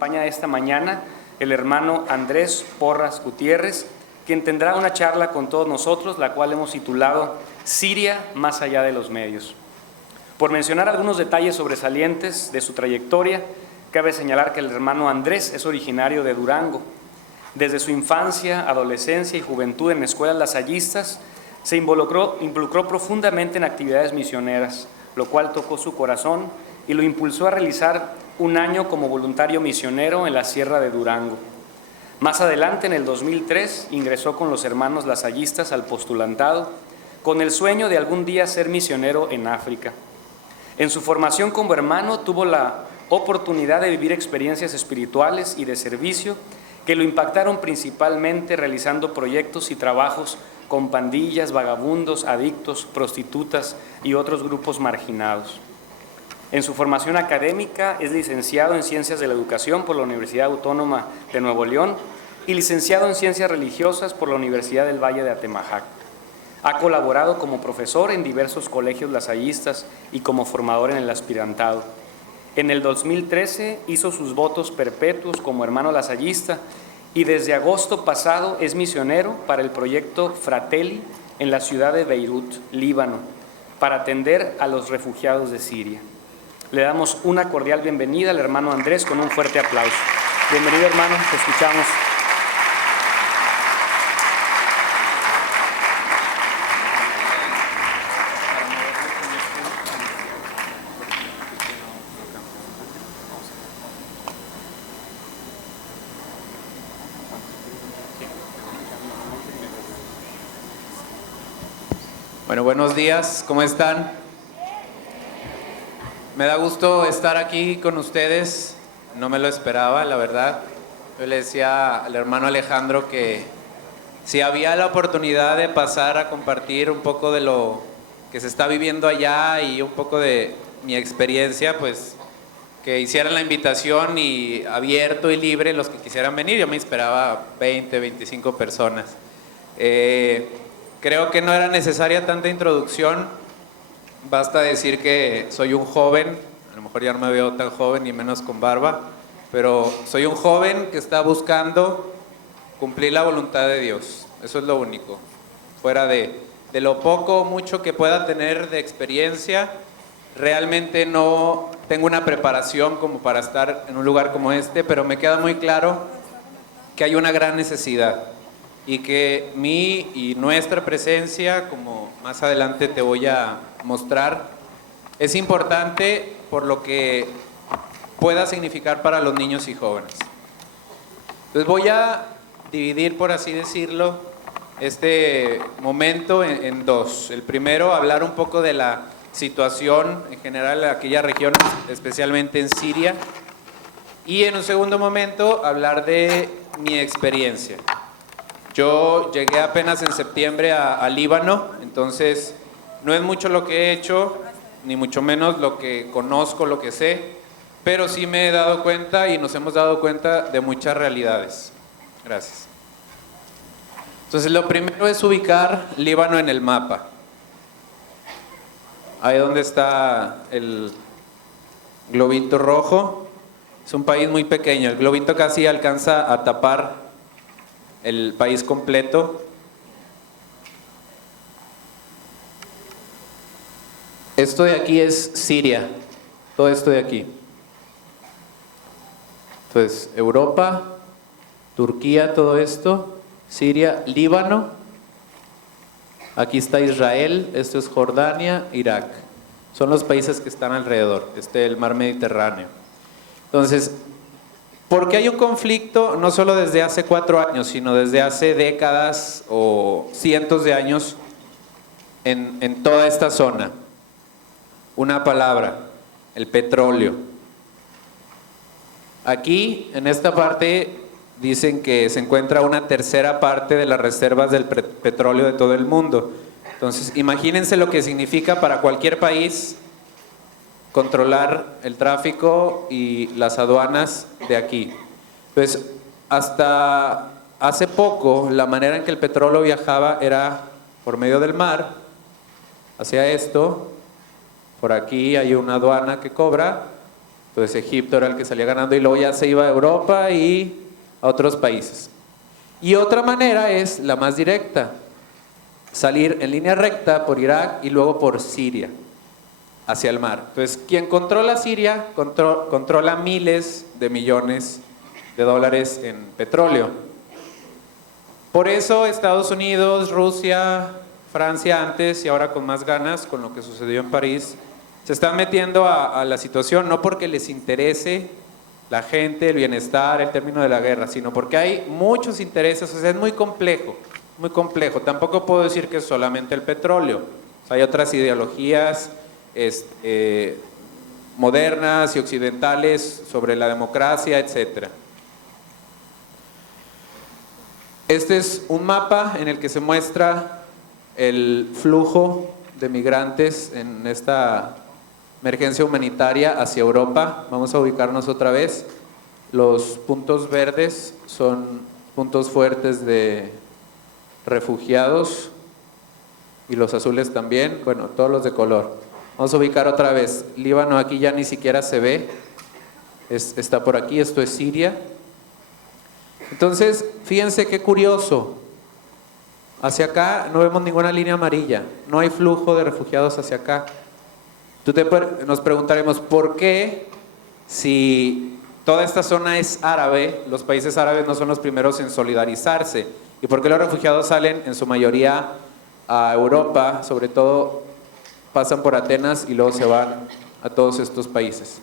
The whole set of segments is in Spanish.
acompaña esta mañana el hermano Andrés Porras Gutiérrez, quien tendrá una charla con todos nosotros, la cual hemos titulado Siria más allá de los medios. Por mencionar algunos detalles sobresalientes de su trayectoria, cabe señalar que el hermano Andrés es originario de Durango. Desde su infancia, adolescencia y juventud en escuelas lasallistas, se involucró profundamente en actividades misioneras, lo cual tocó su corazón y lo impulsó a realizar un año como voluntario misionero en la Sierra de Durango. Más adelante, en el 2003, ingresó con los hermanos lasallistas al postulantado, con el sueño de algún día ser misionero en África. En su formación como hermano tuvo la oportunidad de vivir experiencias espirituales y de servicio que lo impactaron principalmente realizando proyectos y trabajos con pandillas, vagabundos, adictos, prostitutas y otros grupos marginados. En su formación académica es licenciado en Ciencias de la Educación por la Universidad Autónoma de Nuevo León y licenciado en Ciencias Religiosas por la Universidad del Valle de Atemajac. Ha colaborado como profesor en diversos colegios lasallistas y como formador en el aspirantado. En el 2013 hizo sus votos perpetuos como hermano lasallista y desde agosto pasado es misionero para el proyecto Fratelli en la ciudad de Beirut, Líbano, para atender a los refugiados de Siria. Le damos una cordial bienvenida al hermano Andrés con un fuerte aplauso. Bienvenido, hermano, te escuchamos. Bueno, buenos días, ¿cómo están? Me da gusto estar aquí con ustedes, no me lo esperaba, la verdad. Yo le decía al hermano Alejandro que si había la oportunidad de pasar a compartir un poco de lo que se está viviendo allá y un poco de mi experiencia, pues que hicieran la invitación y abierto y libre los que quisieran venir. Yo me esperaba 20, 25 personas. Creo que no era necesaria tanta introducción, basta decir que soy un joven, a lo mejor ya no me veo tan joven ni menos con barba, pero soy un joven que está buscando cumplir la voluntad de Dios, eso es lo único. Fuera de lo poco o mucho que pueda tener de experiencia, realmente no tengo una preparación como para estar en un lugar como este, pero me queda muy claro que hay una gran necesidad. Y que mi y nuestra presencia, como más adelante te voy a mostrar, es importante por lo que pueda significar para los niños y jóvenes. Entonces voy a dividir, por así decirlo, este momento en dos. El primero, hablar un poco de la situación en general en aquella región, especialmente en Siria. Y en un segundo momento, hablar de mi experiencia. Yo llegué apenas en septiembre a Líbano, entonces no es mucho lo que he hecho, ni mucho menos lo que conozco, lo que sé, pero sí me he dado cuenta y nos hemos dado cuenta de muchas realidades. Gracias. Entonces lo primero es ubicar Líbano en el mapa. Ahí donde está el globito rojo, es un país muy pequeño, el globito casi alcanza a tapar el país completo. Esto de aquí es Siria, todo esto de aquí. Entonces, Europa, Turquía, todo esto, Siria, Líbano, aquí está Israel, esto es Jordania, Irak. Son los países que están alrededor, el mar Mediterráneo. Entonces, ¿por qué hay un conflicto no solo desde hace 4 años, sino desde hace décadas o cientos de años en toda esta zona? Una palabra, el petróleo. Aquí, en esta parte, dicen que se encuentra una tercera parte de las reservas del petróleo de todo el mundo. Entonces, imagínense lo que significa para cualquier país controlar el tráfico y las aduanas de aquí. Pues hasta hace poco la manera en que el petróleo viajaba era por medio del mar, hacia esto, por aquí hay una aduana que cobra, Entonces Egipto era el que salía ganando y luego ya se iba a Europa y a otros países. Y otra manera es la más directa, salir en línea recta por Irak y luego por Siria, hacia el mar. Entonces, quien controla Siria, controla miles de millones de dólares en petróleo. Por eso Estados Unidos, Rusia, Francia antes y ahora con más ganas, con lo que sucedió en París, se están metiendo a la situación, no porque les interese la gente, el bienestar, el término de la guerra, sino porque hay muchos intereses, o sea, es muy complejo, muy complejo. Tampoco puedo decir que es solamente el petróleo, o sea, hay otras ideologías modernas y occidentales sobre la democracia, etc. Este es un mapa en el que se muestra el flujo de migrantes en esta emergencia humanitaria hacia Europa. Vamos a ubicarnos otra vez. Los puntos verdes son puntos fuertes de refugiados y los azules también, bueno, todos los de color. Vamos a ubicar otra vez. Líbano aquí ya ni siquiera se ve, está por aquí, esto es Siria. Entonces, fíjense qué curioso. Hacia acá no vemos ninguna línea amarilla, no hay flujo de refugiados hacia acá. Nos preguntaremos, ¿por qué si toda esta zona es árabe, los países árabes no son los primeros en solidarizarse? ¿Y por qué los refugiados salen en su mayoría a Europa, sobre todo pasan por Atenas y luego se van a todos estos países?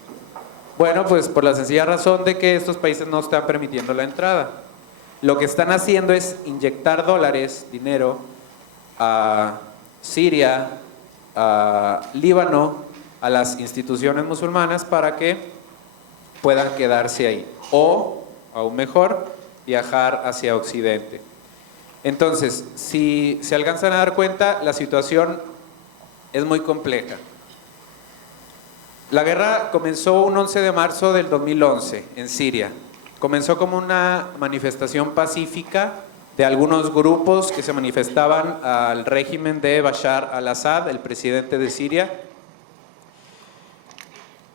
Bueno, pues por la sencilla razón de que estos países no están permitiendo la entrada. Lo que están haciendo es inyectar dólares, dinero, a Siria, a Líbano, a las instituciones musulmanas para que puedan quedarse ahí. O, aún mejor, viajar hacia Occidente. Entonces, si se alcanzan a dar cuenta, la situación es muy compleja. La guerra comenzó un 11 de marzo del 2011 en Siria. Comenzó como una manifestación pacífica de algunos grupos que se manifestaban al régimen de Bashar al-Assad, el presidente de Siria.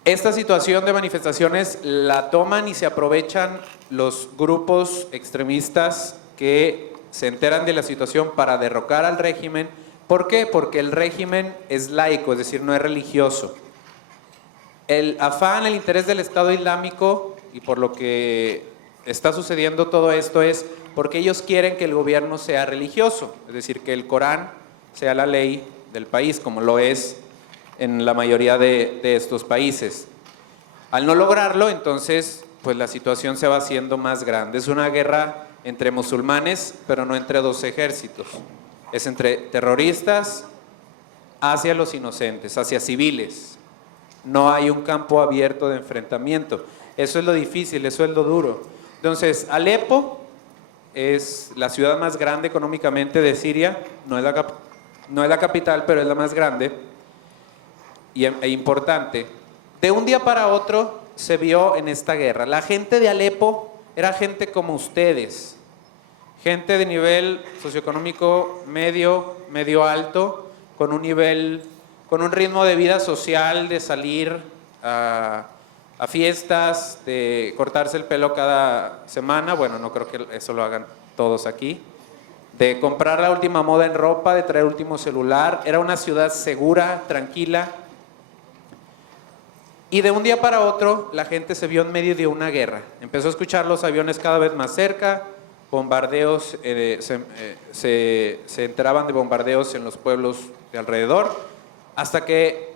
Esta situación de manifestaciones la toman y se aprovechan los grupos extremistas que se enteran de la situación para derrocar al régimen. ¿Por qué? Porque el régimen es laico, es decir, no es religioso. El afán, el interés del Estado Islámico y por lo que está sucediendo todo esto es porque ellos quieren que el gobierno sea religioso, es decir, que el Corán sea la ley del país, como lo es en la mayoría de estos países. Al no lograrlo, entonces, pues la situación se va haciendo más grande. Es una guerra entre musulmanes, pero no entre dos ejércitos. Es entre terroristas hacia los inocentes, hacia civiles. No hay un campo abierto de enfrentamiento. Eso es lo difícil, eso es lo duro. Entonces, Alepo es la ciudad más grande económicamente de Siria, no es la capital, pero es la más grande e importante. De un día para otro se vio en esta guerra. La gente de Alepo era gente como ustedes, gente de nivel socioeconómico medio alto, con un ritmo de vida social, de salir a fiestas, de cortarse el pelo cada semana, bueno, no creo que eso lo hagan todos aquí, de comprar la última moda en ropa, de traer último celular. Era una ciudad segura, tranquila. Y de un día para otro la gente se vio en medio de una guerra. Empezó a escuchar los aviones cada vez más cerca, bombardeos, se enteraban de bombardeos en los pueblos de alrededor, hasta que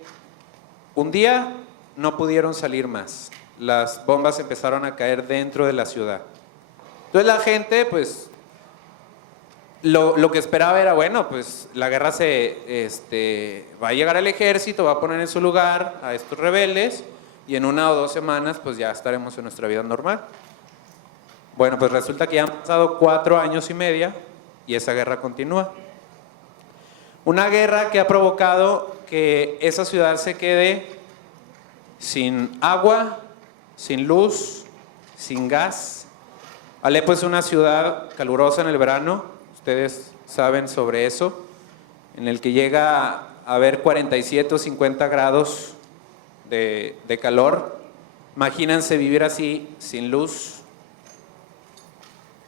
un día no pudieron salir más. Las bombas empezaron a caer dentro de la ciudad. Entonces la gente, pues, lo que esperaba era, bueno, pues la guerra va a llegar el ejército, va a poner en su lugar a estos rebeldes y en 1 o 2 semanas pues ya estaremos en nuestra vida normal. Bueno, pues resulta que ya han pasado 4 años y medio y esa guerra continúa. Una guerra que ha provocado que esa ciudad se quede sin agua, sin luz, sin gas. Alepo es una ciudad calurosa en el verano. Ustedes saben sobre eso, en el que llega a haber 47 o 50 grados de calor. Imagínense vivir así, sin luz.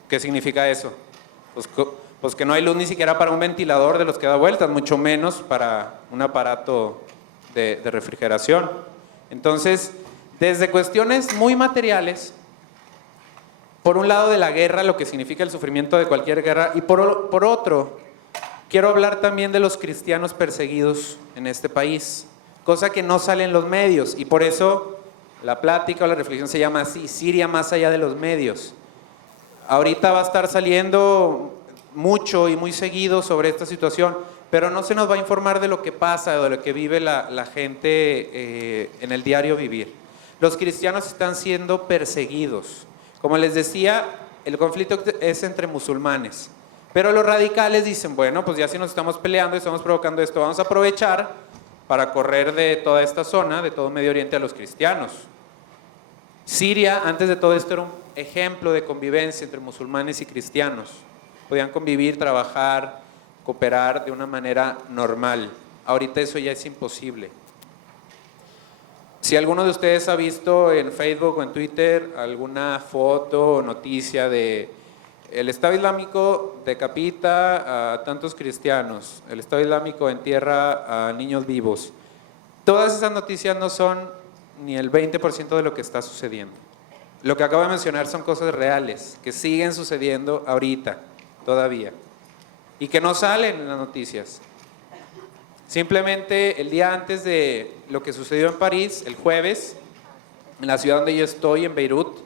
¿Qué significa eso? Pues que no hay luz ni siquiera para un ventilador de los que da vueltas, mucho menos para un aparato de refrigeración. Entonces, desde cuestiones muy materiales, por un lado de la guerra, lo que significa el sufrimiento de cualquier guerra, y por otro, quiero hablar también de los cristianos perseguidos en este país, cosa que no sale en los medios, y por eso la plática o la reflexión se llama así, Siria más allá de los medios. Ahorita va a estar saliendo mucho y muy seguido sobre esta situación, pero no se nos va a informar de lo que pasa, de lo que vive la gente en el diario vivir. Los cristianos están siendo perseguidos. Como les decía, el conflicto es entre musulmanes, pero los radicales dicen, bueno, pues ya si nos estamos peleando y estamos provocando esto, vamos a aprovechar para correr de toda esta zona, de todo Medio Oriente, a los cristianos. Siria, antes de todo esto, era un ejemplo de convivencia entre musulmanes y cristianos. Podían convivir, trabajar, cooperar de una manera normal. Ahorita eso ya es imposible. Si alguno de ustedes ha visto en Facebook o en Twitter alguna foto o noticia de el Estado Islámico decapita a tantos cristianos, el Estado Islámico entierra a niños vivos, todas esas noticias no son ni el 20% de lo que está sucediendo. Lo que acabo de mencionar son cosas reales, que siguen sucediendo ahorita, todavía, y que no salen en las noticias. Simplemente el día antes de lo que sucedió en París, el jueves, en la ciudad donde yo estoy, en Beirut,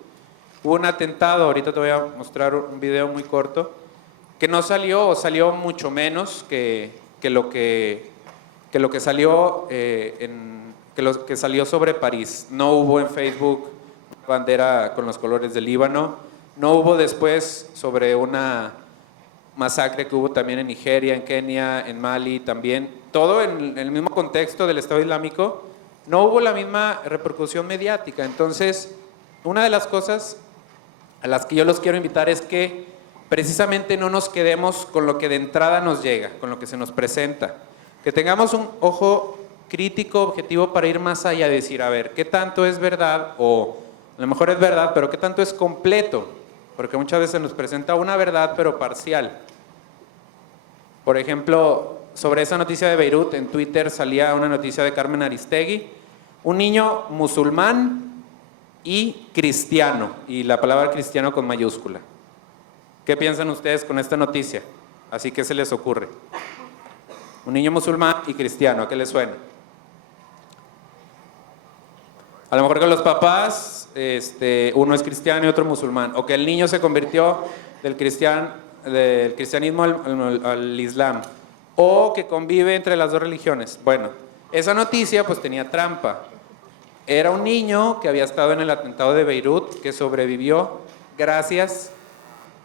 hubo un atentado, ahorita te voy a mostrar un video muy corto, que no salió, o salió mucho menos que lo que salió que salió sobre París. No hubo en Facebook bandera con los colores del Líbano, no hubo después sobre una masacre que hubo también en Nigeria, en Kenia, en Mali también, todo en el mismo contexto del Estado Islámico, no hubo la misma repercusión mediática. Entonces, una de las cosas a las que yo los quiero invitar es que precisamente no nos quedemos con lo que de entrada nos llega, con lo que se nos presenta, que tengamos un ojo crítico, objetivo, para ir más allá y decir, a ver, ¿qué tanto es verdad? O a lo mejor es verdad, pero ¿qué tanto es completo? Porque muchas veces nos presenta una verdad, pero parcial. Por ejemplo, sobre esa noticia de Beirut, en Twitter salía una noticia de Carmen Aristegui, un niño musulmán y cristiano, y la palabra cristiano con mayúscula. ¿Qué piensan ustedes con esta noticia? Así que se les ocurre. Un niño musulmán y cristiano, ¿a qué les suena? A lo mejor que los papás, uno es cristiano y otro musulmán, o que el niño se convirtió del cristianismo al islam, o que convive entre las dos religiones. Bueno, esa noticia pues tenía trampa. Era un niño que había estado en el atentado de Beirut, que sobrevivió gracias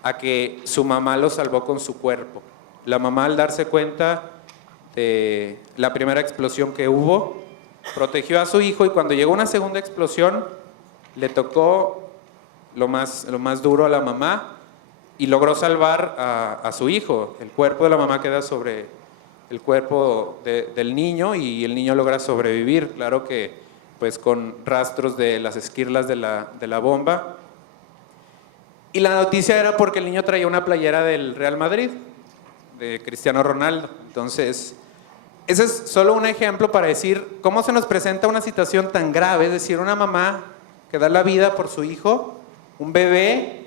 a que su mamá lo salvó con su cuerpo. La mamá, al darse cuenta de la primera explosión que hubo, protegió a su hijo, y cuando llegó una segunda explosión le tocó lo más duro a la mamá y logró salvar a su hijo. El cuerpo de la mamá queda sobre el cuerpo del niño y el niño logra sobrevivir, claro que pues con rastros de las esquirlas de la bomba. Y la noticia era porque el niño traía una playera del Real Madrid, de Cristiano Ronaldo. Entonces, ese es solo un ejemplo para decir cómo se nos presenta una situación tan grave, es decir, una mamá que da la vida por su hijo, un bebé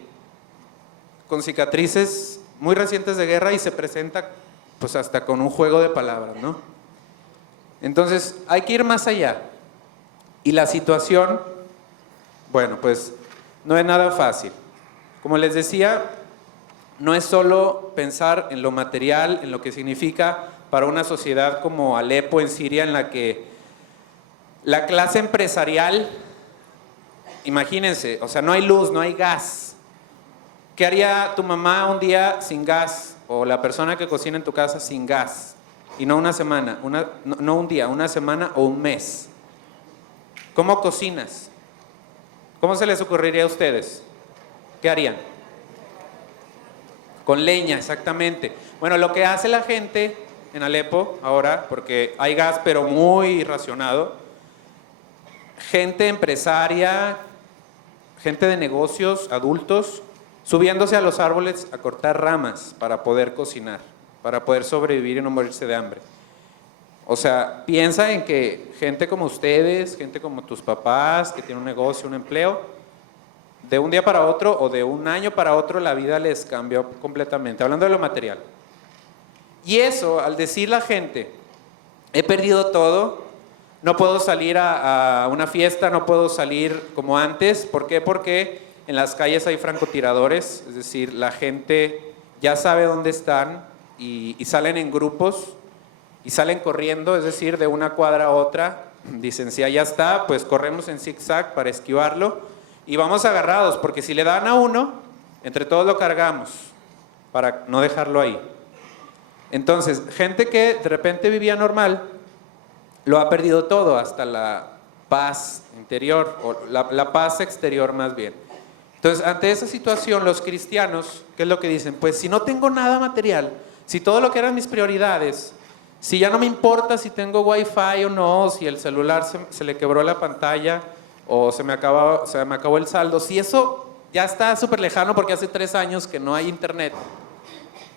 con cicatrices muy recientes de guerra, y se presenta pues hasta con un juego de palabras, ¿no? Entonces, hay que ir más allá. Y la situación, bueno, pues no es nada fácil. Como les decía, no es solo pensar en lo material, en lo que significa para una sociedad como Alepo en Siria, en la que la clase empresarial, imagínense, o sea, no hay luz, no hay gas. ¿Qué haría tu mamá un día sin gas? O la persona que cocina en tu casa sin gas. Y no una semana, no un día, una semana o un mes. ¿Cómo cocinas? ¿Cómo se les ocurriría a ustedes? ¿Qué harían? Con leña, exactamente. Bueno, lo que hace la gente en Alepo ahora, porque hay gas pero muy racionado, gente empresaria, gente de negocios, adultos, subiéndose a los árboles a cortar ramas para poder cocinar, para poder sobrevivir y no morirse de hambre. O sea, piensa en que gente como ustedes, gente como tus papás, que tienen un negocio, un empleo, de un día para otro o de un año para otro la vida les cambió completamente, hablando de lo material. Y eso, al decir la gente, he perdido todo, no puedo salir a una fiesta, no puedo salir como antes. ¿Por qué? Porque en las calles hay francotiradores, es decir, la gente ya sabe dónde están y salen en grupos y salen corriendo, es decir, de una cuadra a otra. Dicen, si allá está, pues corremos en zigzag para esquivarlo y vamos agarrados, porque si le dan a uno, entre todos lo cargamos para no dejarlo ahí. Entonces, gente que de repente vivía normal, lo ha perdido todo, hasta la paz interior, o la paz exterior más bien. Entonces, ante esa situación, los cristianos, ¿qué es lo que dicen? Pues si no tengo nada material, si todo lo que eran mis prioridades, si ya no me importa si tengo wifi o no, si el celular se le quebró la pantalla, o se me acabó el saldo, si eso ya está súper lejano porque hace 3 años que no hay internet,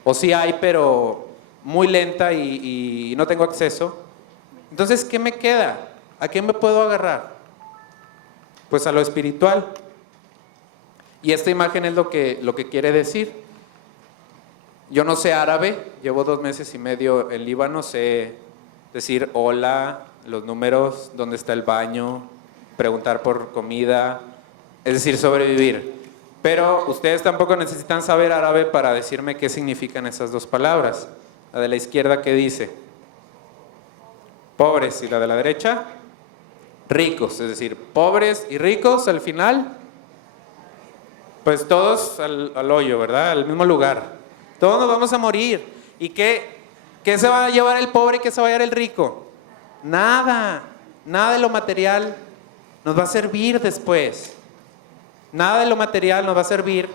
o sí hay, pero muy lenta y no tengo acceso, entonces, ¿qué me queda? ¿A qué me puedo agarrar? Pues a lo espiritual. Y esta imagen es lo que quiere decir. Yo no sé árabe, llevo 2 meses y medio en Líbano, sé decir hola, los números, dónde está el baño, preguntar por comida, es decir, sobrevivir. Pero ustedes tampoco necesitan saber árabe para decirme qué significan esas 2 palabras. La de la izquierda, ¿qué dice? Pobres, y la de la derecha, ricos, es decir, pobres y ricos al final, pues todos al hoyo, ¿verdad? Al mismo lugar. Todos nos vamos a morir. ¿Y qué se va a llevar el pobre y qué se va a llevar el rico? Nada de lo material nos va a servir después. Nada de lo material nos va a servir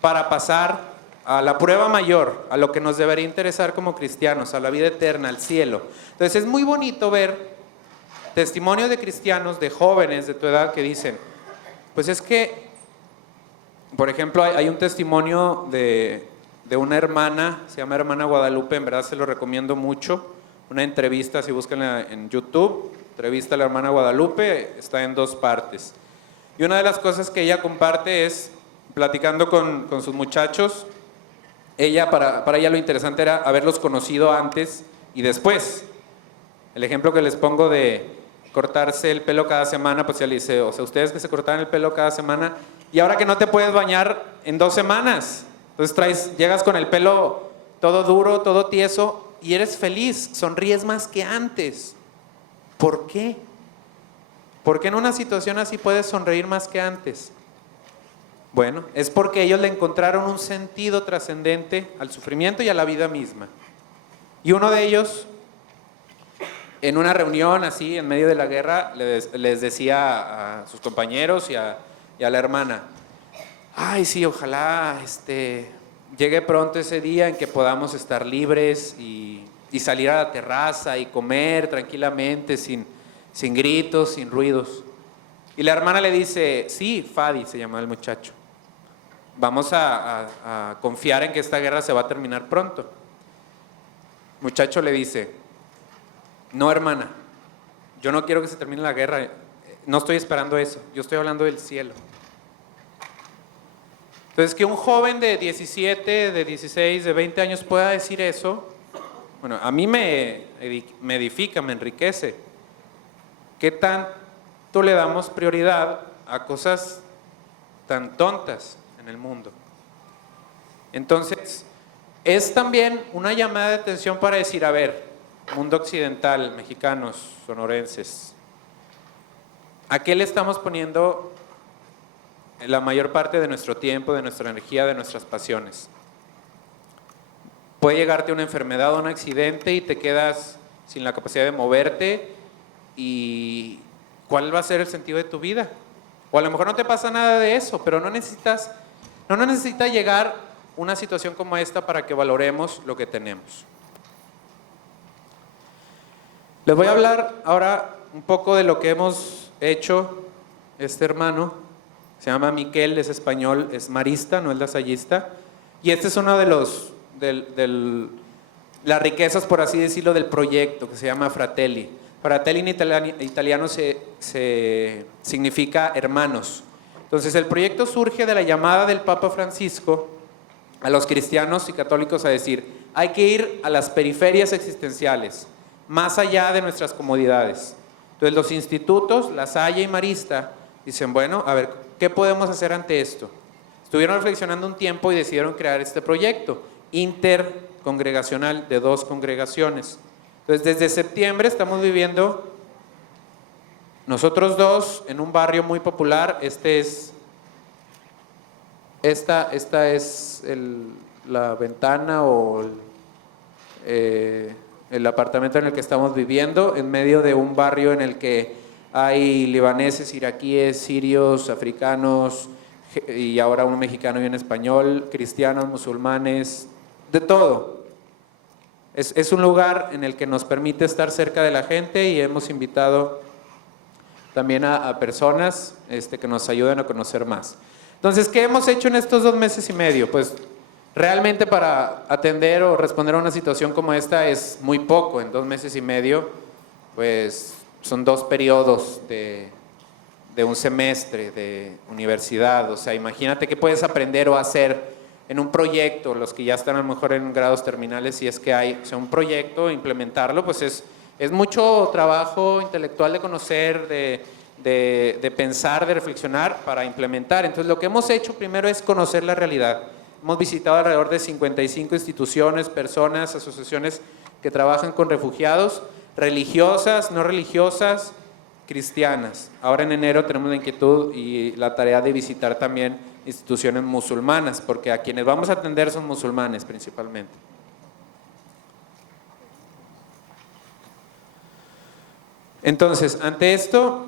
para pasar a la prueba mayor, a lo que nos debería interesar como cristianos, a la vida eterna, al cielo. Entonces es muy bonito ver testimonios de cristianos, de jóvenes de tu edad que dicen, pues es que, por ejemplo, hay un testimonio de una hermana, se llama Hermana Guadalupe, en verdad se lo recomiendo mucho, una entrevista, si buscan en YouTube, entrevista a la Hermana Guadalupe, está en 2 partes. Y una de las cosas que ella comparte es, platicando con sus muchachos, para ella lo interesante era haberlos conocido antes y después. El ejemplo que les pongo de cortarse el pelo cada semana, pues ella le dice, o sea, ustedes que se cortaban el pelo cada semana, y ahora que no te puedes bañar en 2 semanas, entonces llegas con el pelo todo duro, todo tieso, y eres feliz, sonríes más que antes. ¿Por qué? ¿Por qué en una situación así puedes sonreír más que antes? Bueno, es porque ellos le encontraron un sentido trascendente al sufrimiento y a la vida misma. Y uno de ellos, en una reunión así, en medio de la guerra, les decía a sus compañeros y a la hermana, ay, sí, ojalá llegue pronto ese día en que podamos estar libres y salir a la terraza y comer tranquilamente, sin gritos, sin ruidos. Y la hermana le dice, sí, Fadi se llama el muchacho, vamos a confiar en que esta guerra se va a terminar pronto. El muchacho le dice, no, hermana, yo no quiero que se termine la guerra, no estoy esperando eso, yo estoy hablando del cielo. Entonces, que un joven de 17, de 16, de 20 años pueda decir eso, bueno, a mí me edifica, me enriquece. ¿Qué tanto le damos prioridad a cosas tan tontas en el mundo? Entonces, es también una llamada de atención para decir, a ver, mundo occidental, mexicanos, sonorenses, ¿a qué le estamos poniendo la mayor parte de nuestro tiempo, de nuestra energía, de nuestras pasiones? Puede llegarte una enfermedad o un accidente y te quedas sin la capacidad de moverte, y ¿cuál va a ser el sentido de tu vida? O a lo mejor no te pasa nada de eso, pero no necesita llegar una situación como esta para que valoremos lo que tenemos. Les voy a hablar ahora un poco de lo que hemos hecho este hermano, se llama Miquel, es español, es marista, no es lasallista, y este es uno de las riquezas, por así decirlo, del proyecto, que se llama Fratelli. Fratelli en italiano significa hermanos. Entonces el proyecto surge de la llamada del Papa Francisco a los cristianos y católicos a decir, hay que ir a las periferias existenciales, más allá de nuestras comodidades. Entonces los institutos, La Salle y Marista, dicen, bueno, a ver, ¿qué podemos hacer ante esto? Estuvieron reflexionando un tiempo y decidieron crear este proyecto intercongregacional de 2 congregaciones. Entonces desde septiembre estamos viviendo nosotros 2 en un barrio muy popular. Esta es la ventana o el apartamento en el que estamos viviendo, en medio de un barrio en el que hay libaneses, iraquíes, sirios, africanos y ahora un mexicano y un español, cristianos, musulmanes, de todo. Es un lugar en el que nos permite estar cerca de la gente y hemos invitado también a personas que nos ayuden a conocer más. Entonces, ¿qué hemos hecho en estos 2 meses y medio? Pues realmente para atender o responder a una situación como esta es muy poco. En 2 meses y medio, pues son 2 periodos de un semestre de universidad. O sea, imagínate qué puedes aprender o hacer en un proyecto, los que ya están a lo mejor en grados terminales, si es que hay, o sea, un proyecto, implementarlo, pues es mucho trabajo intelectual de conocer, de pensar, de reflexionar para implementar. Entonces lo que hemos hecho primero es conocer la realidad. Hemos visitado alrededor de 55 instituciones, personas, asociaciones que trabajan con refugiados, religiosas, no religiosas, cristianas. Ahora en enero tenemos la inquietud y la tarea de visitar también instituciones musulmanas, porque a quienes vamos a atender son musulmanes principalmente. Entonces, ante esto,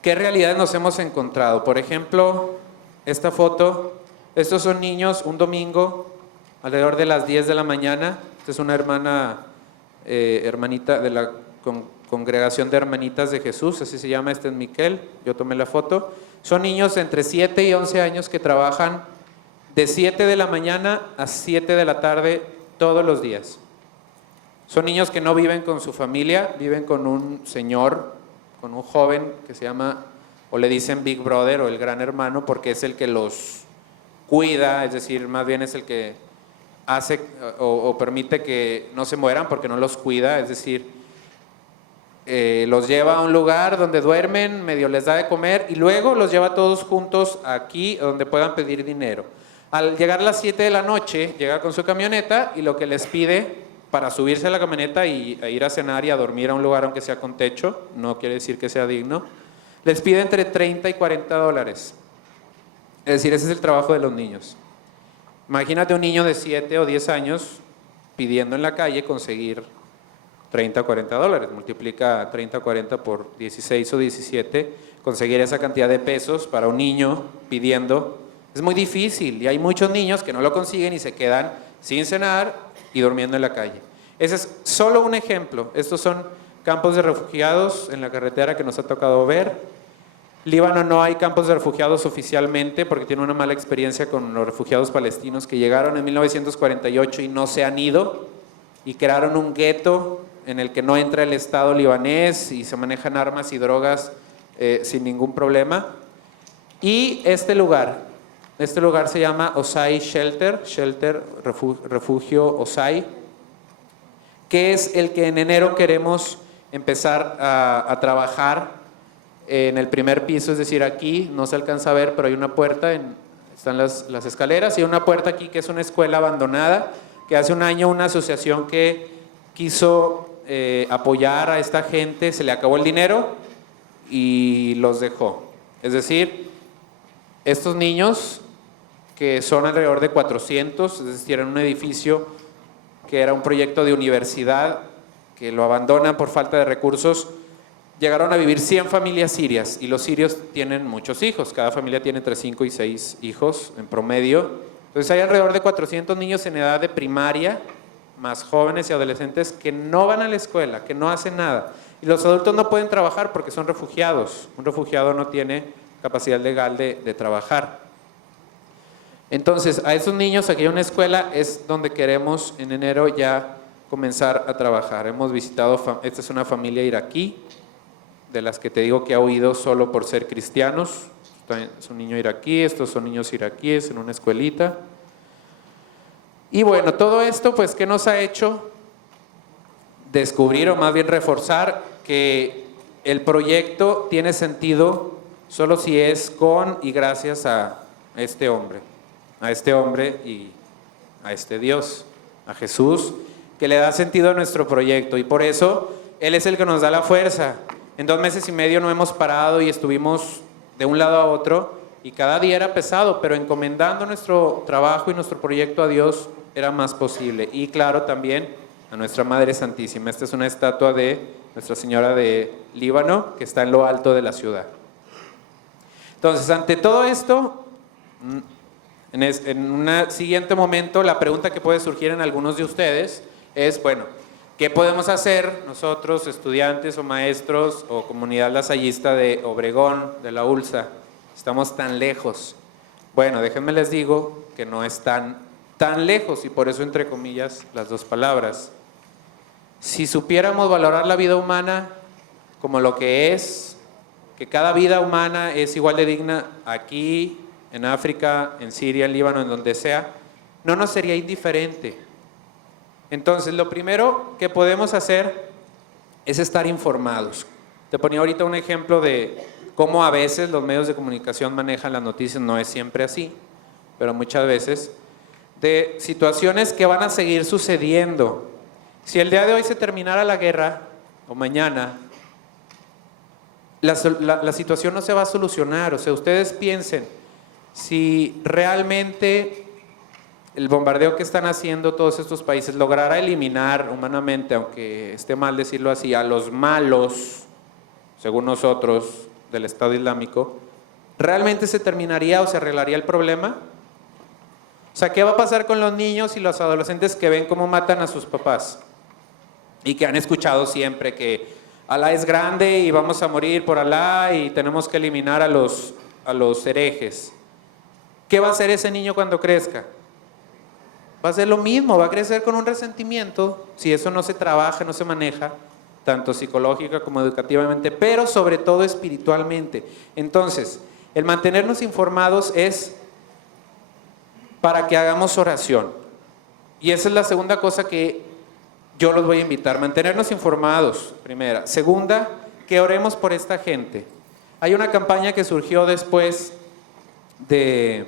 ¿qué realidades nos hemos encontrado? Por ejemplo, esta foto, estos son niños un domingo, alrededor de las 10 de la mañana. Esta es una hermanita de la Congregación de Hermanitas de Jesús, así se llama, este es Miquel, yo tomé la foto. Son niños entre 7 y 11 años que trabajan de 7 de la mañana a 7 de la tarde todos los días. Son niños que no viven con su familia, viven con un señor, con un joven que se llama, o le dicen Big Brother o el gran hermano, porque es el que los cuida, es decir, más bien es el que hace o permite que no se mueran porque no los cuida, es decir, los lleva a un lugar donde duermen, medio les da de comer y luego los lleva todos juntos aquí donde puedan pedir dinero. Al llegar a las 7 de la noche, llega con su camioneta y lo que les pide para subirse a la camioneta e ir a cenar y a dormir a un lugar aunque sea con techo, no quiere decir que sea digno, les pide entre 30 y 40 dólares. Es decir, ese es el trabajo de los niños. Imagínate un niño de 7 o 10 años pidiendo en la calle conseguir 30 o 40 dólares, multiplica 30 o 40 por 16 o 17, conseguir esa cantidad de pesos para un niño pidiendo, es muy difícil y hay muchos niños que no lo consiguen y se quedan sin cenar y durmiendo en la calle. Ese es solo un ejemplo. Estos son campos de refugiados en la carretera que nos ha tocado ver. Líbano no hay campos de refugiados oficialmente porque tiene una mala experiencia con los refugiados palestinos que llegaron en 1948 y no se han ido y crearon un gueto en el que no entra el Estado libanés y se manejan armas y drogas sin ningún problema. Y este lugar se llama Osai Shelter, refugio Osai, que es el que en enero queremos empezar a trabajar en el primer piso, es decir, aquí no se alcanza a ver, pero hay una puerta, están las escaleras y hay una puerta aquí que es una escuela abandonada, que hace un año una asociación que quiso apoyar a esta gente, se le acabó el dinero y los dejó. Es decir, estos niños, que son alrededor de 400, es decir, en un edificio que era un proyecto de universidad, que lo abandonan por falta de recursos, llegaron a vivir 100 familias sirias y los sirios tienen muchos hijos, cada familia tiene entre 5 y 6 hijos en promedio. Entonces hay alrededor de 400 niños en edad de primaria, más jóvenes y adolescentes que no van a la escuela, que no hacen nada. Y los adultos no pueden trabajar porque son refugiados. Un refugiado no tiene capacidad legal de trabajar. Entonces, a esos niños, aquí hay una escuela, es donde queremos en enero ya comenzar a trabajar. Hemos visitado, esta es una familia iraquí, de las que te digo que ha huido solo por ser cristianos. Es un niño iraquí, estos son niños iraquíes en una escuelita. Y bueno, todo esto, pues, ¿qué nos ha hecho? Descubrir, o más bien reforzar, que el proyecto tiene sentido solo si es con y gracias a este hombre y a este Dios, a Jesús, que le da sentido a nuestro proyecto, y por eso Él es el que nos da la fuerza. En 2 meses y medio no hemos parado y estuvimos de un lado a otro, y cada día era pesado, pero encomendando nuestro trabajo y nuestro proyecto a Dios era más posible. Y claro, también a nuestra Madre Santísima. Esta es una estatua de Nuestra Señora de Líbano, que está en lo alto de la ciudad. Entonces, ante todo esto, en un siguiente momento, la pregunta que puede surgir en algunos de ustedes es, bueno, ¿qué podemos hacer nosotros, estudiantes o maestros o comunidad lasallista de Obregón, de la ULSA? Estamos tan lejos. Bueno, déjenme les digo que no están tan lejos, y por eso entre comillas las dos palabras. Si supiéramos valorar la vida humana como lo que es, que cada vida humana es igual de digna aquí, en África, en Siria, en Líbano, en donde sea, no nos sería indiferente. Entonces, lo primero que podemos hacer es estar informados. Te ponía ahorita un ejemplo de cómo a veces los medios de comunicación manejan las noticias, no es siempre así, pero muchas veces, de situaciones que van a seguir sucediendo. Si el día de hoy se terminara la guerra, o mañana, la situación no se va a solucionar. O sea, ustedes piensen, si realmente el bombardeo que están haciendo todos estos países lograra eliminar humanamente, aunque esté mal decirlo así, a los malos, según nosotros, del Estado Islámico, ¿realmente se terminaría o se arreglaría el problema? O sea, ¿qué va a pasar con los niños y los adolescentes que ven cómo matan a sus papás? Y que han escuchado siempre que Alá es grande y vamos a morir por Alá y tenemos que eliminar a los herejes. ¿Qué va a hacer ese niño cuando crezca? Va a ser lo mismo, va a crecer con un resentimiento, si eso no se trabaja, no se maneja, tanto psicológica como educativamente, pero sobre todo espiritualmente. Entonces, el mantenernos informados es para que hagamos oración. Y esa es la segunda cosa que yo los voy a invitar, mantenernos informados, primera. Segunda, que oremos por esta gente. Hay una campaña que surgió después de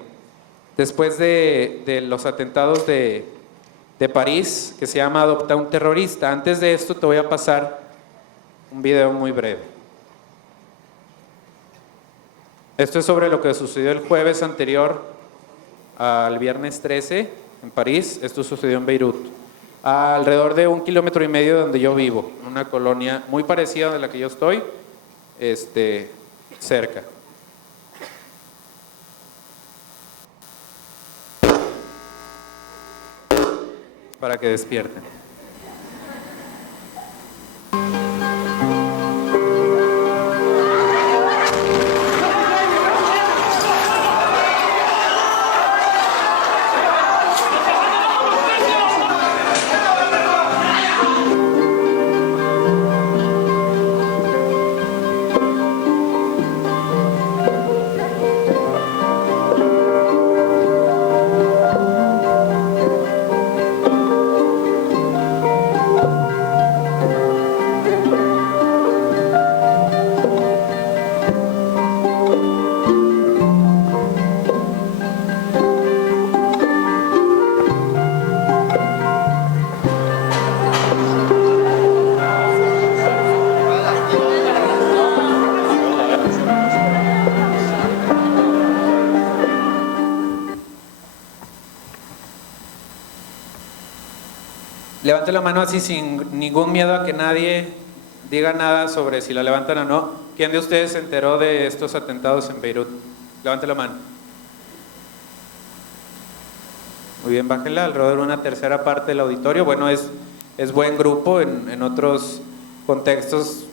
los atentados de París, que se llama Adopta un terrorista. Antes de esto te voy a pasar un video muy breve. Esto es sobre lo que sucedió el jueves anterior al viernes 13 en París. Esto sucedió en Beirut, alrededor de 1,5 kilómetros de donde yo vivo, en una colonia muy parecida a la que yo estoy, cerca. Para que despierten. Levante la mano así sin ningún miedo a que nadie diga nada sobre si la levantan o no. ¿Quién de ustedes se enteró de estos atentados en Beirut? Levante la mano. Muy bien, bájenla, alrededor de una tercera parte del auditorio. Bueno, es buen grupo. En otros contextos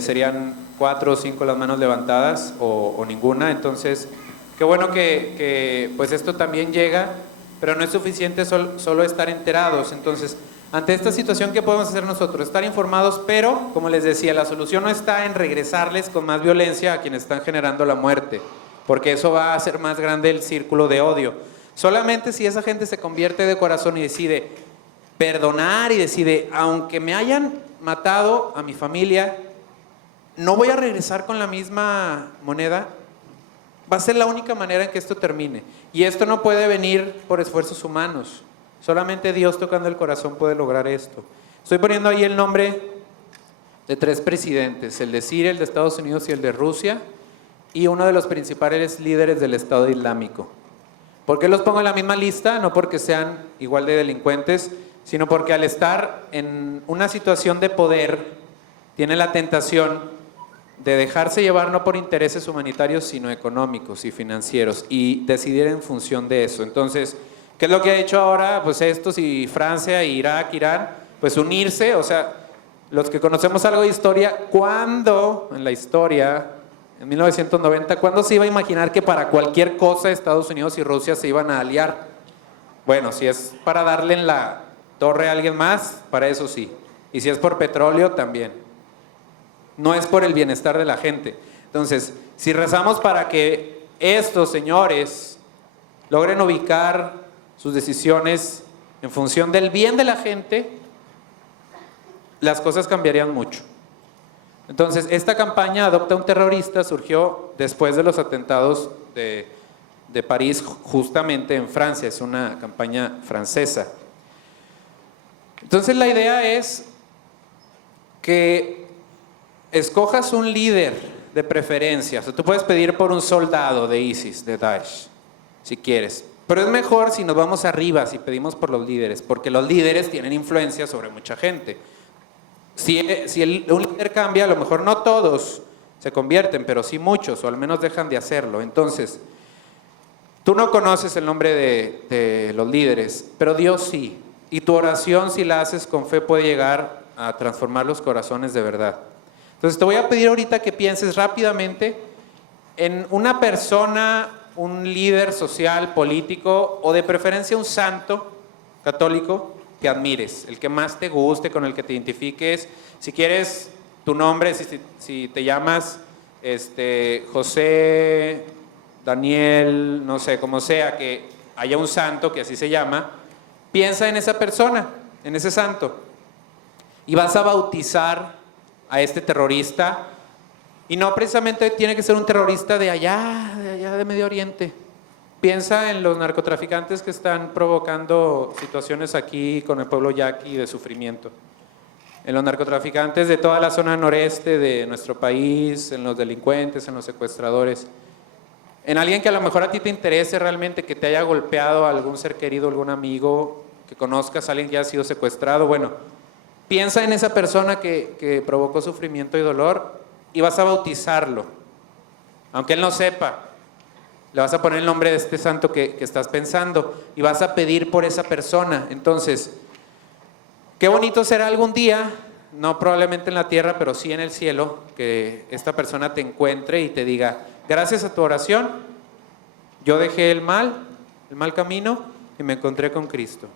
serían 4 o 5 las manos levantadas o ninguna. Entonces, qué bueno que pues esto también llega, pero no es suficiente solo estar enterados. Entonces, ante esta situación, ¿qué podemos hacer nosotros? Estar informados, pero, como les decía, la solución no está en regresarles con más violencia a quienes están generando la muerte, porque eso va a hacer más grande el círculo de odio. Solamente si esa gente se convierte de corazón y decide perdonar y decide, aunque me hayan matado a mi familia, no voy a regresar con la misma moneda, va a ser la única manera en que esto termine. Y esto no puede venir por esfuerzos humanos. Solamente Dios tocando el corazón puede lograr esto. Estoy poniendo ahí el nombre de 3 presidentes, el de Siria, el de Estados Unidos y el de Rusia, y uno de los principales líderes del Estado Islámico. ¿Por qué los pongo en la misma lista? No porque sean igual de delincuentes, sino porque al estar en una situación de poder, tiene la tentación de dejarse llevar no por intereses humanitarios, sino económicos y financieros, y decidir en función de eso. Entonces, ¿qué es lo que ha hecho ahora? Pues estos y Francia, Irak, Irán, pues unirse. O sea, los que conocemos algo de historia, ¿cuándo en la historia, en 1990, cuándo se iba a imaginar que para cualquier cosa Estados Unidos y Rusia se iban a aliar? Bueno, si es para darle en la torre a alguien más, para eso sí. Y si es por petróleo, también. No es por el bienestar de la gente. Entonces, si rezamos para que estos señores logren ubicar sus decisiones en función del bien de la gente, las cosas cambiarían mucho. Entonces, esta campaña Adopta un terrorista surgió después de los atentados de París, justamente en Francia. Es una campaña francesa. Entonces, la idea es que escojas un líder de preferencia. O sea, tú puedes pedir por un soldado de ISIS, de Daesh, si quieres. Pero es mejor si nos vamos arriba, si pedimos por los líderes, porque los líderes tienen influencia sobre mucha gente. Si un líder cambia, a lo mejor no todos se convierten, pero sí muchos, o al menos dejan de hacerlo. Entonces, tú no conoces el nombre de los líderes, pero Dios sí. Y tu oración, si la haces con fe, puede llegar a transformar los corazones de verdad. Entonces, te voy a pedir ahorita que pienses rápidamente en una persona, un líder social, político, o de preferencia un santo católico que admires, el que más te guste, con el que te identifiques. Si quieres tu nombre, si te llamas José, Daniel, no sé, como sea, que haya un santo que así se llama, piensa en esa persona, en ese santo, y vas a bautizar a este terrorista. Y no precisamente tiene que ser un terrorista de allá de Medio Oriente. Piensa en los narcotraficantes que están provocando situaciones aquí con el pueblo yaqui de sufrimiento. En los narcotraficantes de toda la zona noreste de nuestro país, en los delincuentes, en los secuestradores. En alguien que a lo mejor a ti te interese realmente, que te haya golpeado a algún ser querido, algún amigo, que conozcas a alguien que haya sido secuestrado. Bueno, piensa en esa persona que provocó sufrimiento y dolor y vas a bautizarlo. Aunque él no sepa, le vas a poner el nombre de este santo que estás pensando y vas a pedir por esa persona. Entonces, qué bonito será algún día, no probablemente en la tierra, pero sí en el cielo, que esta persona te encuentre y te diga: gracias a tu oración, yo dejé el mal camino y me encontré con Cristo.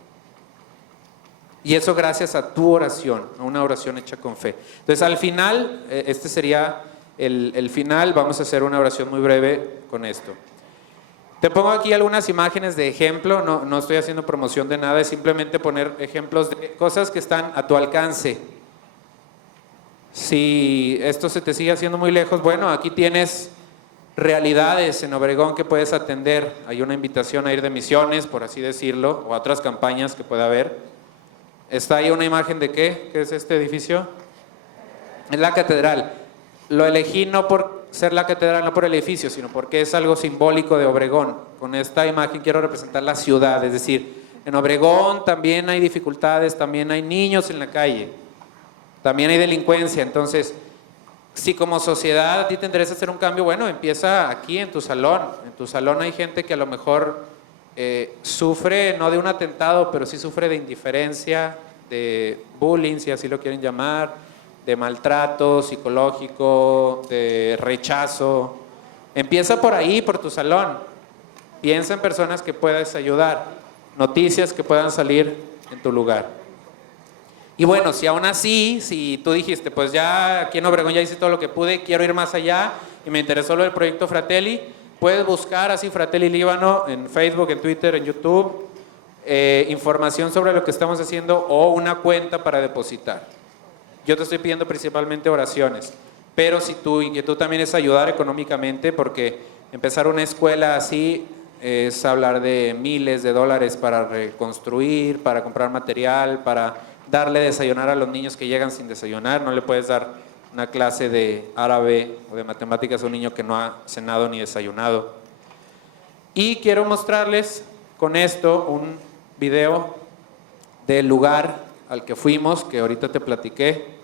Y eso gracias a tu oración, a una oración hecha con fe. Entonces, al final, este sería el final. Vamos a hacer una oración muy breve con esto. Te pongo aquí algunas imágenes de ejemplo. No estoy haciendo promoción de nada, es simplemente poner ejemplos de cosas que están a tu alcance. Si esto se te sigue haciendo muy lejos, bueno, aquí tienes realidades en Obregón que puedes atender. Hay una invitación a ir de misiones, por así decirlo, o a otras campañas que pueda haber. Está ahí una imagen de ¿qué? ¿Qué es este edificio? Es la catedral. Lo elegí no por ser la catedral, no por el edificio, sino porque es algo simbólico de Obregón. Con esta imagen quiero representar la ciudad, es decir, en Obregón también hay dificultades, también hay niños en la calle, también hay delincuencia. Entonces, si como sociedad a ti te interesa hacer un cambio, bueno, empieza aquí en tu salón. En tu salón hay gente que a lo mejor sufre no de un atentado, pero sí sufre de indiferencia, de bullying, si así lo quieren llamar, de maltrato psicológico, de rechazo. Empieza por ahí, por tu salón. Piensa en personas que puedas ayudar, noticias que puedan salir en tu lugar. Y bueno, si aún así, si tú dijiste, pues ya aquí en Obregón ya hice todo lo que pude, quiero ir más allá y me interesó lo del proyecto Fratelli, puedes buscar así Fratelli Líbano en Facebook, en Twitter, en YouTube, información sobre lo que estamos haciendo o una cuenta para depositar. Yo te estoy pidiendo principalmente oraciones, pero si tu inquietud también es ayudar económicamente, porque empezar una escuela así es hablar de miles de dólares para reconstruir, para comprar material, para darle desayunar a los niños que llegan sin desayunar. No le puedes dar una clase de árabe o de matemáticas a un niño que no ha cenado ni desayunado. Y quiero mostrarles con esto un video del lugar al que fuimos, que ahorita te platiqué,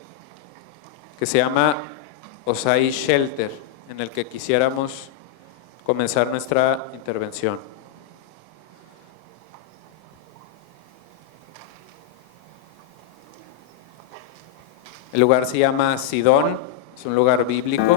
que se llama Osai Shelter, en el que quisiéramos comenzar nuestra intervención. El lugar se llama Sidón, es un lugar bíblico.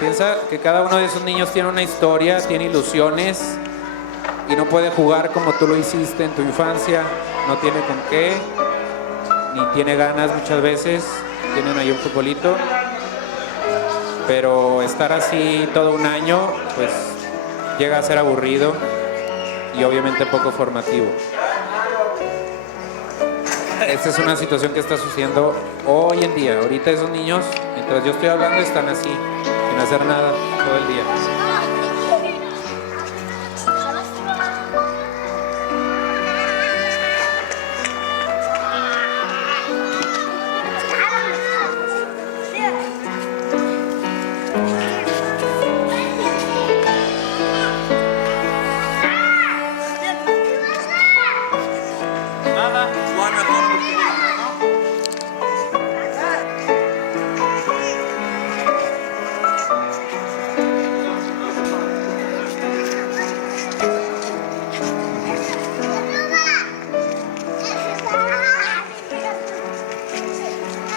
Piensa que cada uno de esos niños tiene una historia, tiene ilusiones y no puede jugar como tú lo hiciste en tu infancia, no tiene con qué, ni tiene ganas muchas veces, tienen ahí un futbolito, pero estar así todo un año, pues llega a ser aburrido y obviamente poco formativo. Esta es una situación que está sucediendo hoy en día. Ahorita esos niños, mientras yo estoy hablando, están así, sin hacer nada todo el día.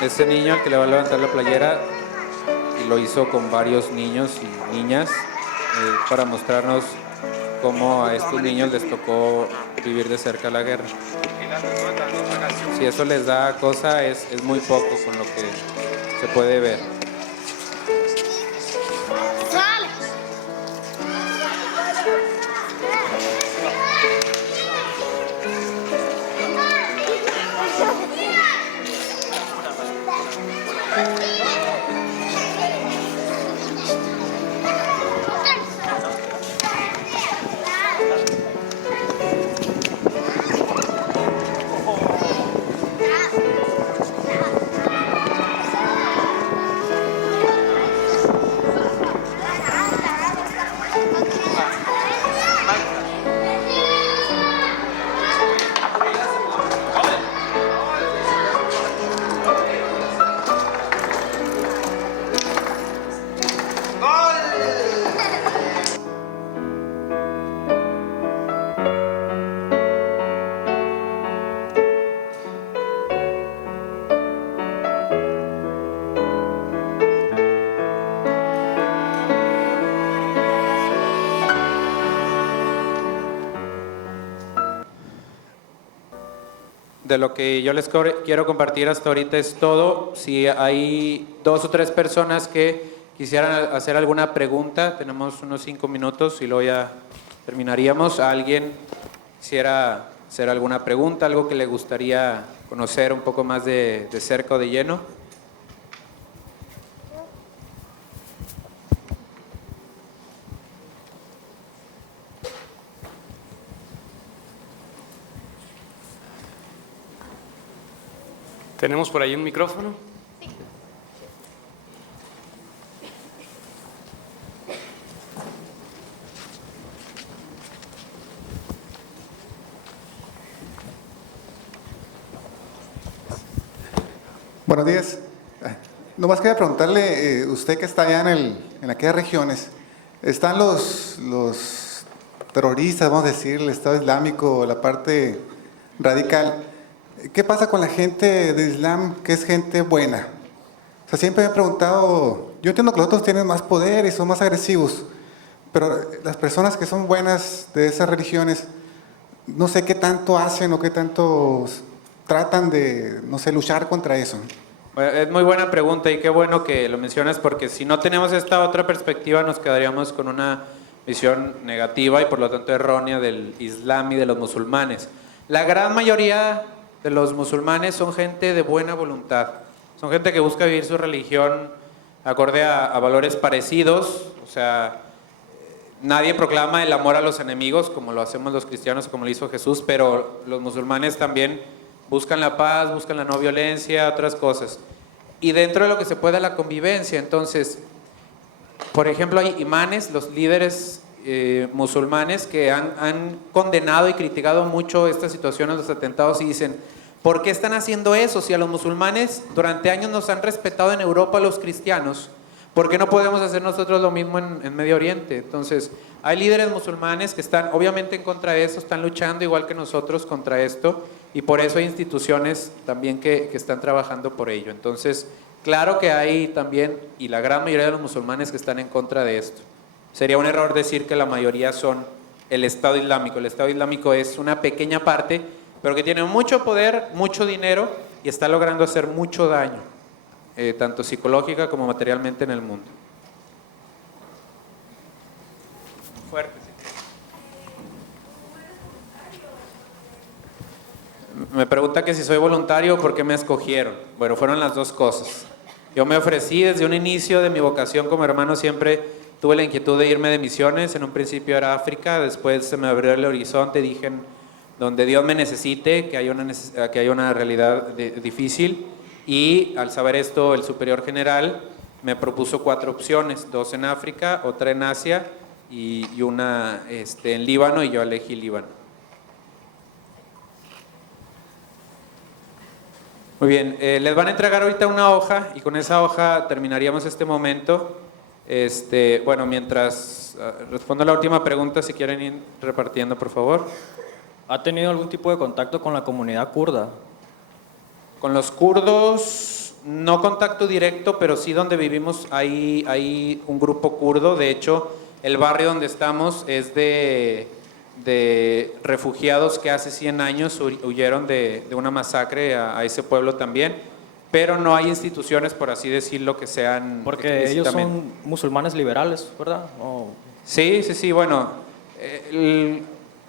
Este niño al que le va a levantar la playera, y lo hizo con varios niños y niñas, para mostrarnos cómo a estos niños les tocó vivir de cerca la guerra. Si eso les da cosa, es muy poco con lo que se puede ver. De lo que yo les quiero compartir hasta ahorita es todo. Si hay 2 o 3 personas que quisieran hacer alguna pregunta, tenemos unos 5 minutos y luego ya terminaríamos. ¿Alguien quisiera hacer alguna pregunta, algo que le gustaría conocer un poco más de cerca o de lleno? ¿Tenemos por ahí un micrófono? Buenos días. Nomás quería preguntarle, usted que está allá en aquellas regiones, ¿están los terroristas, vamos a decir, el Estado Islámico, la parte radical? ¿Qué pasa con la gente de Islam que es gente buena? O sea, siempre me he preguntado, yo entiendo que los otros tienen más poder y son más agresivos, pero las personas que son buenas de esas religiones, no sé qué tanto hacen o qué tanto tratan de, no sé, luchar contra eso. Bueno, es muy buena pregunta y qué bueno que lo mencionas, porque si no tenemos esta otra perspectiva nos quedaríamos con una visión negativa y por lo tanto errónea del Islam y de los musulmanes. La gran mayoría de los musulmanes son gente de buena voluntad, son gente que busca vivir su religión acorde a valores parecidos, o sea, nadie proclama el amor a los enemigos como lo hacemos los cristianos o como lo hizo Jesús, pero los musulmanes también buscan la paz, buscan la no violencia, otras cosas. Y dentro de lo que se puede la convivencia, entonces, por ejemplo, hay imanes, los líderes musulmanes que han condenado y criticado mucho esta situación, los atentados, y dicen, ¿por qué están haciendo eso? Si a los musulmanes durante años nos han respetado en Europa los cristianos, ¿por qué no podemos hacer nosotros lo mismo en Medio Oriente? Entonces, hay líderes musulmanes que están obviamente en contra de eso, están luchando igual que nosotros contra esto, y por eso hay instituciones también que están trabajando por ello. Entonces, claro que hay también, y la gran mayoría de los musulmanes que están en contra de esto. Sería un error decir que la mayoría son el Estado Islámico. El Estado Islámico es una pequeña parte, pero que tiene mucho poder, mucho dinero y está logrando hacer mucho daño, tanto psicológica como materialmente en el mundo. Fuerte, sí. Me pregunta que si soy voluntario o por qué me escogieron. Bueno, fueron las dos cosas. Yo me ofrecí desde un inicio de mi vocación como hermano, siempre tuve la inquietud de irme de misiones. En un principio era África, después se me abrió el horizonte, dije, donde Dios me necesite, que haya una realidad difícil. Y al saber esto, el superior general me propuso 4 opciones, 2 en África, otra en Asia y una en Líbano, y yo elegí Líbano. Muy bien, les van a entregar ahorita una hoja y con esa hoja terminaríamos este momento. Bueno, mientras respondo la última pregunta, si quieren ir repartiendo, por favor. ¿Ha tenido algún tipo de contacto con la comunidad kurda? Con los kurdos, no contacto directo, pero sí donde vivimos hay un grupo kurdo. De hecho, el barrio donde estamos es de refugiados que hace 100 años huyeron de una masacre a ese pueblo también, pero no hay instituciones, por así decirlo, que sean... Porque ellos son musulmanes liberales, ¿verdad? Sí, bueno, el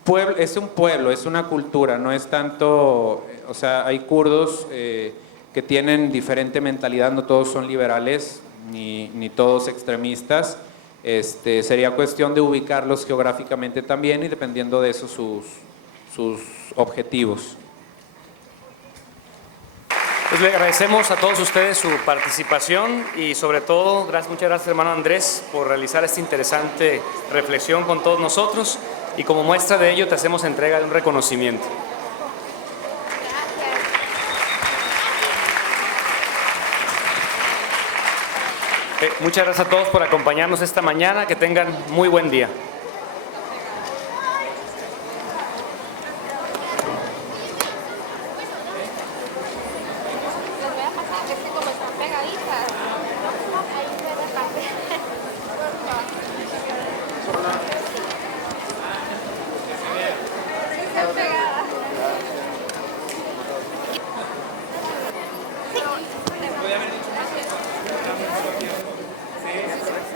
pueblo es un pueblo, es una cultura, no es tanto... O sea, hay kurdos que tienen diferente mentalidad, no todos son liberales, ni todos extremistas. Sería cuestión de ubicarlos geográficamente también y dependiendo de eso sus objetivos. Pues le agradecemos a todos ustedes su participación y sobre todo muchas gracias hermano Andrés por realizar esta interesante reflexión con todos nosotros, y como muestra de ello te hacemos entrega de un reconocimiento. Muchas gracias a todos por acompañarnos esta mañana. Que tengan muy buen día. Les voy a pasar, es que como están pegaditas, ahí se reparte. Están pegadas. Sí.